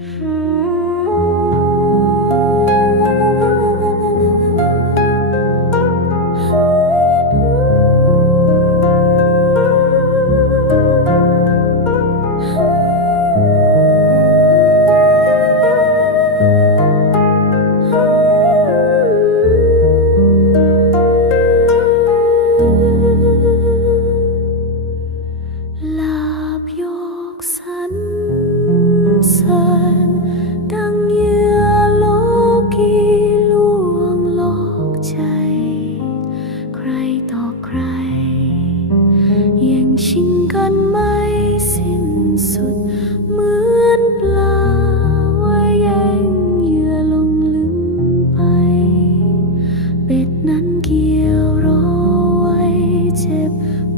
ล ชิงกันไม่สิ้นสุด เหมือนปลาว่าแย่งเหยื่อลงลืมไป เป็ดนั้นเกี่ยวรอไว้เจ็บ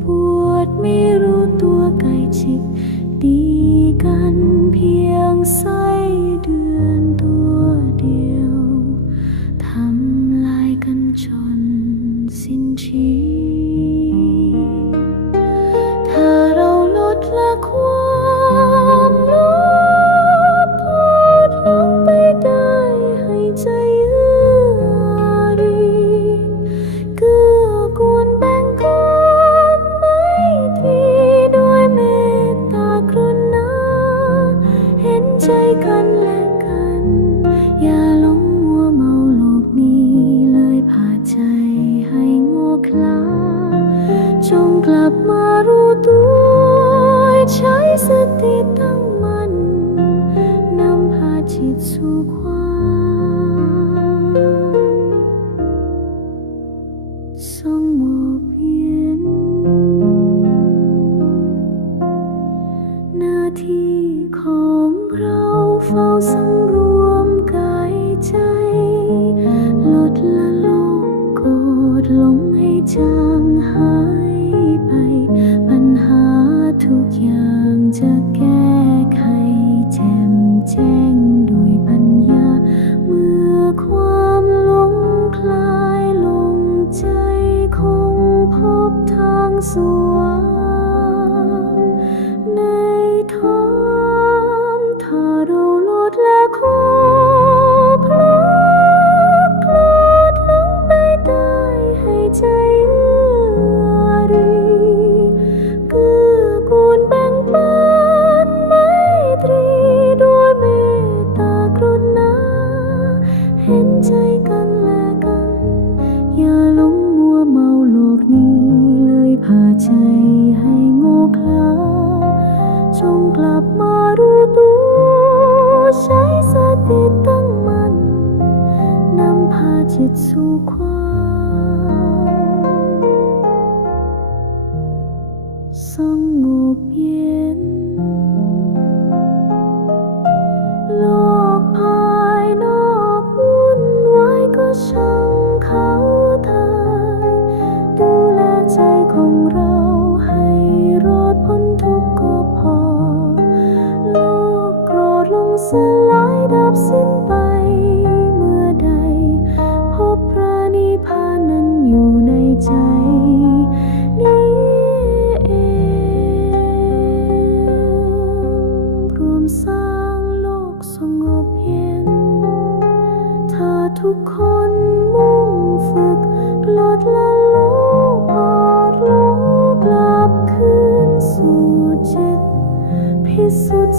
ปวดไม่รู้ตัวไก่จิกดีกันเพียงไสเดือนตัวเดียว ทำลายกันจนสิ้นชี กันและกัน อย่าหลงมัวเมาโลกนี้เลยพาใจให้โง่คลา จงกลับมารู้ตัวใช้สติตั้งมั่นนำพาจิตสู่ความ ง ใจให้โง่คลาจงกลับมารู้ตัวใช้สติตั้งมั่นนำพาจิตสู่ความสงบเย็น บสิ้นไปเมื่อใด พบพระนิพพานนั้นอยู่ในใจนี้เองรวมสร้างโลกสงบเย็น ถ้าทุกคนมุ่งฝึกลดละโลภปลอดโลกกลับคืนสู่จิตพิสุท